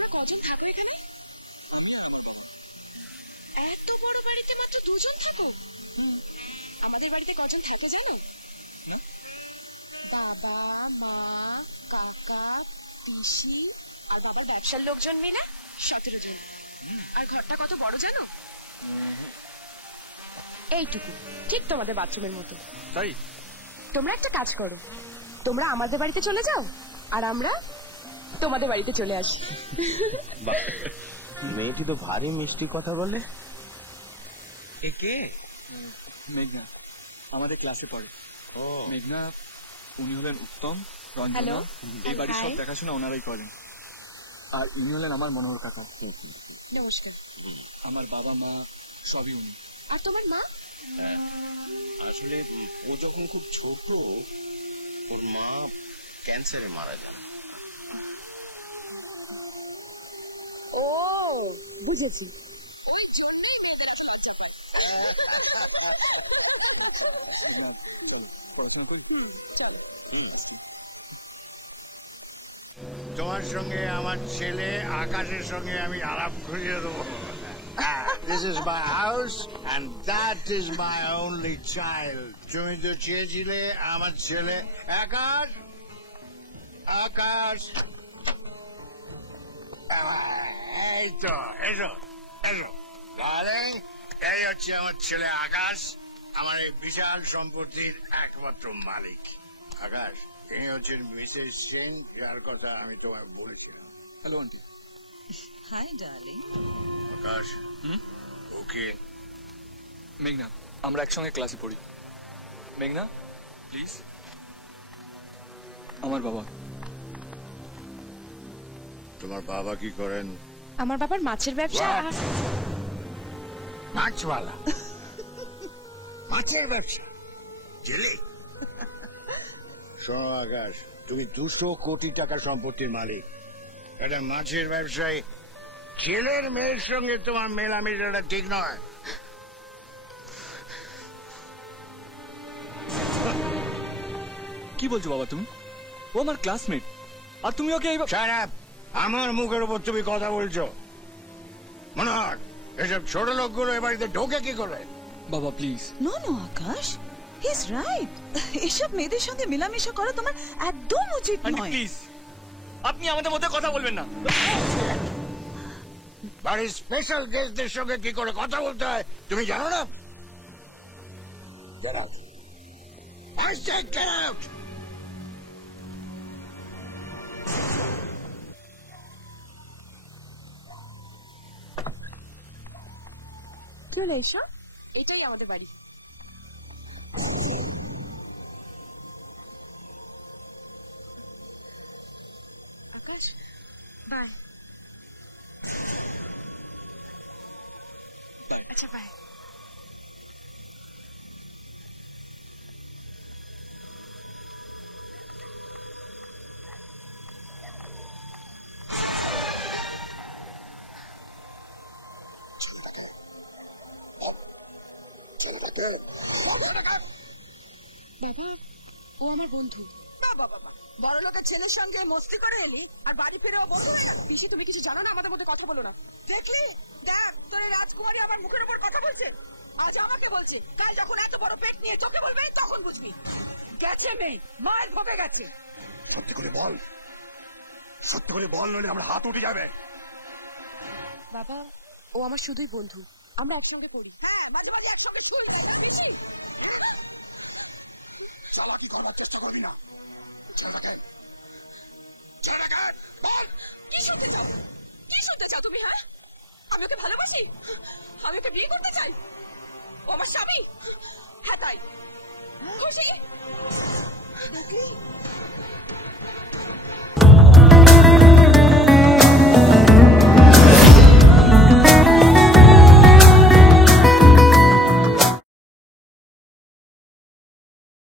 তোমরা কজন থাকবে এখানে? এত বড় বাড়িতে মাত্র দুজন থাকো? আমাদের বাড়িতে কজন থাকে জানো? বাবা, মা, কাকা, পিসি আর বাবার ব্যবসার লোকজন মিলে 17 জন। আর ঘরটা কত বড় জানো? এইটুকু, ঠিক তোমাদের বাথরুমের মতো। তাই তোমরা একটা কাজ করো, তোমরা আমাদের বাড়িতে চলে যাও আর আমরা তোমাদের বাড়িতে চলে আসি। মেয়েটি তো ভারী মিষ্টি কথা বলে। একে মেঘনা আমাদের ক্লাসে পড়ে। ও মেঘনা, উনি হলেন উত্তম, রঞ্জনা, এই বাড়ির সব দেখাশোনা ওনারাই করেন। আর ইনি হলেন আমার মনোহর কাকা। নমস্কার। আমার বাবা মা সবই উনি। আর তোমার মা? আসলে ও যখন খুব ছোট ওর মা ক্যান্সারে মারা যান। ও বুঝেছি। তোমার সঙ্গে আমার ছেলে আকাশের সঙ্গে আমি আলাপ করিয়ে দেবো। This is my house and that is my only child. তুমি তো চেয়েছিলে আমার ছেলে আকাশ। আকাশ এই তো, এসো এসো ডার্লিং, এই হচ্ছে আমার ছেলে আকাশ, আমার এই বিশাল সম্পত্তির একমাত্র মালিক। আকাশ, ইনি হচ্ছেন মিসেস সিং, যার কথা আমি তোমায় বলেছিলাম। Hello aunty. Hi darling. Akash, okay মেঘনা, আমরা একসঙ্গে ক্লাসে পড়ি। মেঘনা প্লিজ। আমার বাবা। তোমার বাবা কি করেন? আমার বাবার মাছের ব্যবসা। মাছওয়ালা? মাছের ব্যবসা? জেলে? শোনো আকাশ, তুমি 200 কোটি টাকার সম্পত্তির মালিক, এটা মাছের ব্যবসায় ছেলের মেয়ের সঙ্গে তোমার মেলামেশাটা ঠিক নয়। কি বলছো বাবা তুমি? ও আমার ক্লাসমেট, আর তুমি ওকে Shut up! আমার মুখের উপর তুমি কথা বলছো। মনে হয় এসব ছোট লোকগুলো এ বাড়িতে ঢোকে কি করে? বাবা please. No no Akash, he is right. এসব মেয়েদের সঙ্গে মেলামেশা করা তোমার একদম উচিত নয়। প্লিজ, আপনি আমাদের মধ্যে কথা বলবেন না। বাড়ির স্পেশাল গেস্টদের সঙ্গে কি করে কথা বলতে হয় তুমি জানো না? Get out! I said get out! চলে এসো, এটাই আমাদের বাড়ি। আকাশ, বাই। আচ্ছা বাই। বাবা, ও আমার বন্ধু। বড় লোকের ছেলের সঙ্গে মস্তি করে এলি আর বাড়ি ফিরেও বন্ধু হয়ে গেল। পিসি, তুমি কিছু জানো না, আমাদের মধ্যে কথা বলো না। দেখলি, দেখ তোর এই রাজকুমারী আমার মুখের উপর কথা বলছে। আজ আমাকে বলছি, কাল যখন এত বড় পেট নিয়ে তোকে বলবে তখন বুঝবি। গেছে মেয়ে, মায়ের ভবে গেছে। সত্যি করে বল, সত্যি করে বল, নইলে আমার হাত উঠে যাবে। বাবা, ও আমার শুধুই বন্ধু, আমরা একসঙ্গে পড়ি। হ্যাঁ, মাঝে মাঝে একসঙ্গে স্কুল গেছি। আমাকে কোনো কষ্ট করি না। কি শুনতে চাও তুমি? হ্যাঁ, আমি ওকে ভালোবাসি, আমি ওকে বিয়ে করতে চাই, ও আমার স্বামী। হ্যাঁ তাই খুশি?